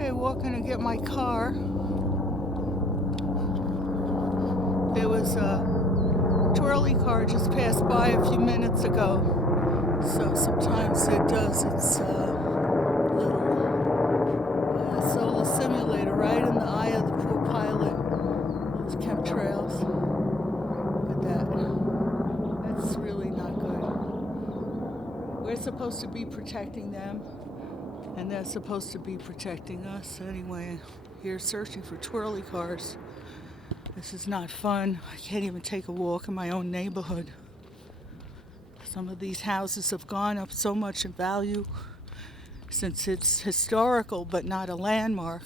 Okay, walking to get my car. There was a twirly car just passed by a few minutes ago. So sometimes it does its little solar simulator right in the eye of the poor pilot. Those chemtrails. Look at that. That's really not good. We're supposed to be protecting them, and they're supposed to be protecting us. Anyway, here searching for twirly cars. This is not fun. I can't even take a walk in my own neighborhood. Some of these houses have gone up so much in value since it's historical but not a landmark.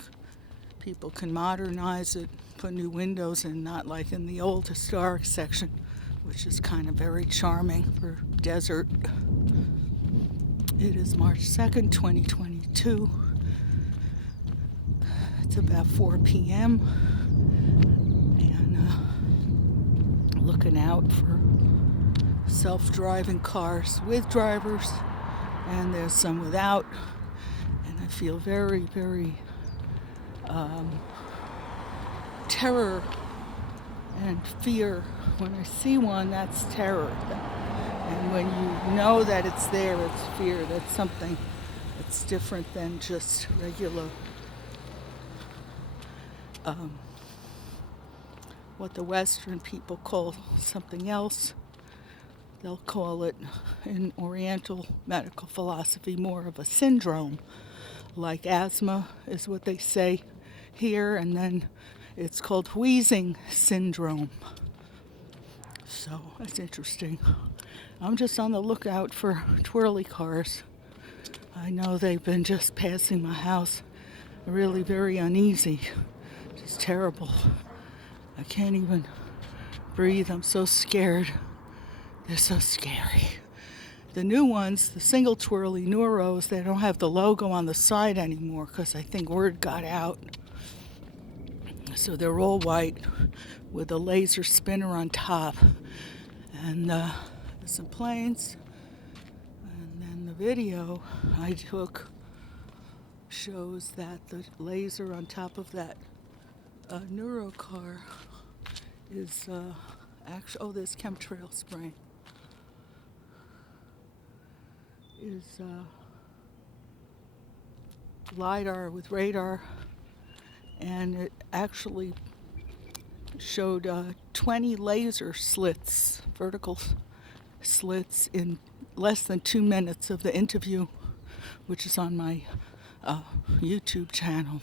People can modernize it, put new windows in, not like in the old historic section, which is kind of very charming for desert. It is March 2nd, 2022. It's about 4 p.m. and looking out for self-driving cars with drivers, and there's some without, and I feel very, very terror and fear when I see one. That's terror, and when you know that it's there, it's fear. That's something that's different than just regular what the Western people call something else. They'll call it, in Oriental medical philosophy, more of a syndrome, like asthma is what they say here, and then it's called wheezing syndrome. So that's interesting. I'm just on the lookout for twirly cars. I know they've been just passing my house, really very uneasy, just terrible. I can't even breathe. I'm so scared. They're so scary. The new ones, the single twirly Neuros, they don't have the logo on the side anymore because I think word got out. So they're all white with a laser spinner on top. And there's some planes. And then the video I took shows that the laser on top of that Neuro car is actually, there's chemtrail spraying. Is LiDAR with radar, and it actually showed 20 laser slits, vertical slits, in less than 2 minutes of the interview, which is on my YouTube channel.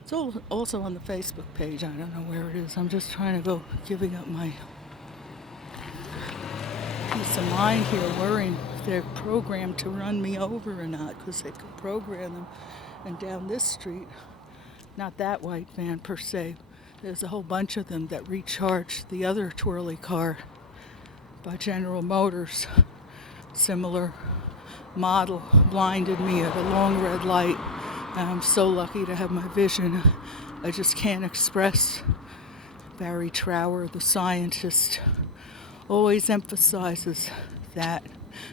It's also on the Facebook page. I don't know where it is. I'm just trying to go, giving up my peace of mind here, worrying if they're programmed to run me over or not, because they could program them. And down this street, not that white van per se, there's a whole bunch of them that recharge the other twirly car by General Motors. Similar model blinded me at a long red light. And I'm so lucky to have my vision. I just can't express. Barry Trower, the scientist, always emphasizes that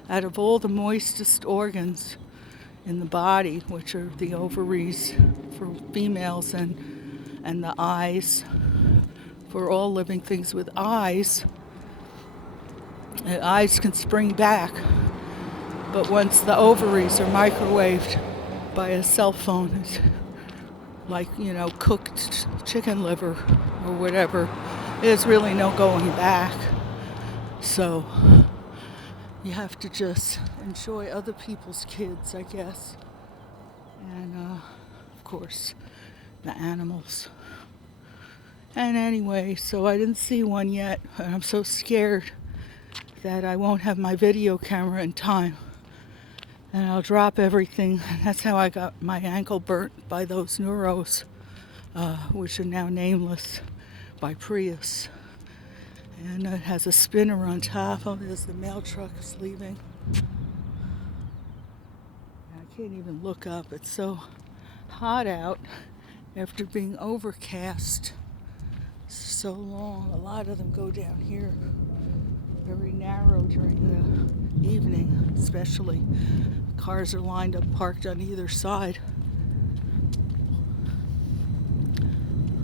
out of all the moistest organs in the body, which are the ovaries for females and the eyes for all living things with eyes, the eyes can spring back. But once the ovaries are microwaved by a cell phone, it's like, cooked chicken liver or whatever, there's really no going back. So you have to just enjoy other people's kids, I guess. And of course, the animals. And anyway, so I didn't see one yet, and I'm so scared that I won't have my video camera in time. And I'll drop everything. That's how I got my ankle burnt by those Neuros, which are now nameless, by Prius. And it has a spinner on top. Oh, there's the mail truck is leaving. I can't even look up. It's so hot out after being overcast so long. A lot of them go down here, very narrow during the evening. especially. Cars are lined up, parked on either side.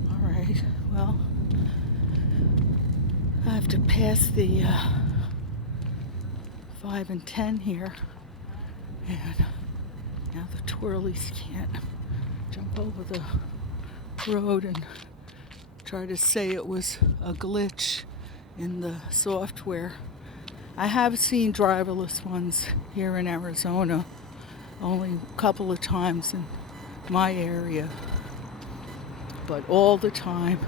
All right, well, I have to pass the 5 and 10 here, and now the twirlies can't jump over the road and try to say it was a glitch in the software. I have seen driverless ones here in Arizona, only a couple of times in my area, but all the time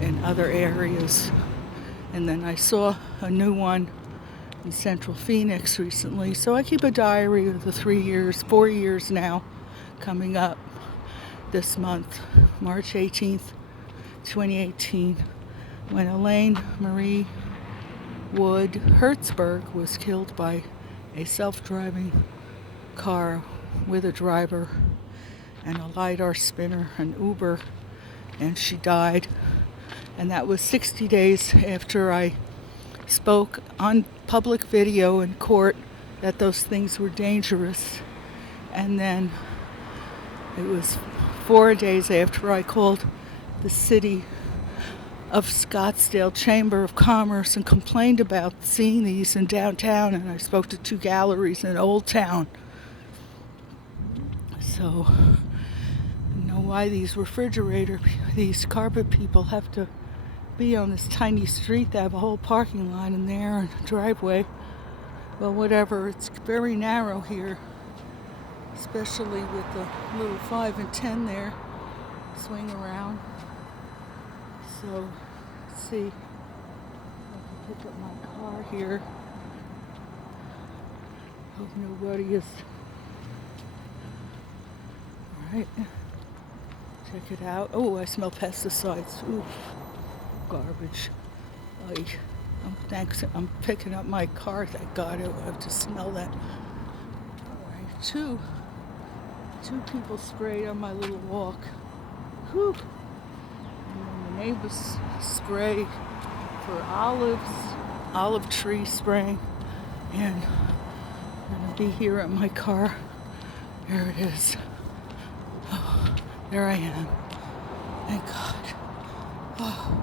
in other areas. And then I saw a new one in Central Phoenix recently, so I keep a diary of the 4 years now, coming up this month, March 18th, 2018, when Elaine Marie Wood Hertzberg was killed by a self-driving car with a driver and a LiDAR spinner, an Uber, and she died. And that was 60 days after I spoke on public video in court that those things were dangerous. And then it was 4 days after I called the city of Scottsdale Chamber of Commerce and complained about seeing these in downtown, and I spoke to 2 galleries in Old Town. So I know why these these carpet people have to be on this tiny street. They have a whole parking lot in there and a driveway. Well, whatever, it's very narrow here, especially with the little 5 and 10 there, swing around. So, let's see, I can pick up my car here. Hope nobody is. Alright, check it out. Oh, I smell pesticides. Ooh, garbage. I'm picking up my car, thank God. I have to smell that. Alright, two people sprayed on my little walk. Whew. And then the neighbors spray for olive tree spraying. And I'm gonna be here at my car. There it is. Oh, there I am. Thank God. Oh.